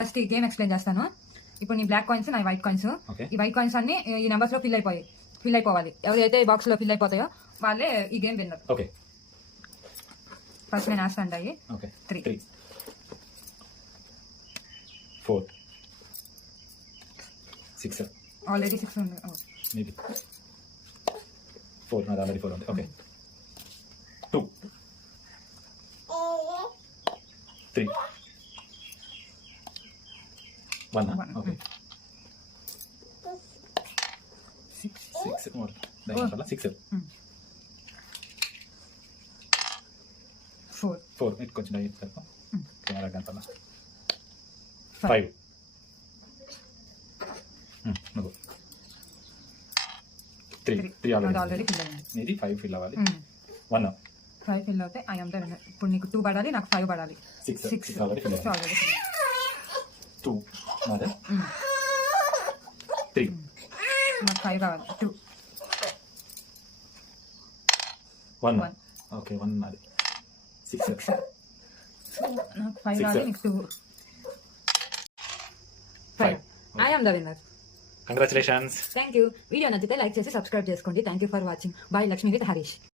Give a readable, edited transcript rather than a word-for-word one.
First ఈ game explain చేస్తాను. ఇప్పుడు నీ బ్లాక్ కాయిన్స్, నా వైట్ కాయిన్స్. ఈ వైట్ కాయిన్స్ అన్ని ఈ నెంబర్స్ లో ఫిల్ అయిపోవాలి. ఎవరైతే ఈ బాక్స్ లో ఫిల్ అయిపోతాయో వాళ్ళే ఈ గేమ్ విన్నర్. ఓకే, ఫస్ట్ నేను వేస్తాను అయ్యి. ఓకే, 3 4 6 ఆల్రెడీ 6 ఉంది. మేబీ 4, నాది ఆల్రెడీ 4 ఉంది. ఓకే, 2 3 1. ఓకే, 6 మోర్ దాని 6 4 ఇట్ కొంచెం డై ఇస్తాను. కెమెరా గంటల 5 నువ్వు 3 ఆల్రెడీ ఫిల్ అయింది. మీది 5 ఫిల్ అవ్వాలి. 1 5 ఫిల్ అవుతాయి. I am the winner. ఇప్పుడు నీకు 2 పడాలి, నాకు 5 పడాలి. 6 ఆల్రెడీ ఫిల్ అవ్వాలి. ఆల్రెడీ 2 నాదే 3 నాకు 5 కావాలి. 2 1 ఓకే 1 నాది 6 నాకు 5 కావాలి, నీకు 2 5. I am the winner. Congratulations. Thank you. Video నచ్చితే లైక్ చేసి సబ్స్క్రైబ్ చేసుకోండి. Thank you for watching. Bye. Lakshmi with Harish.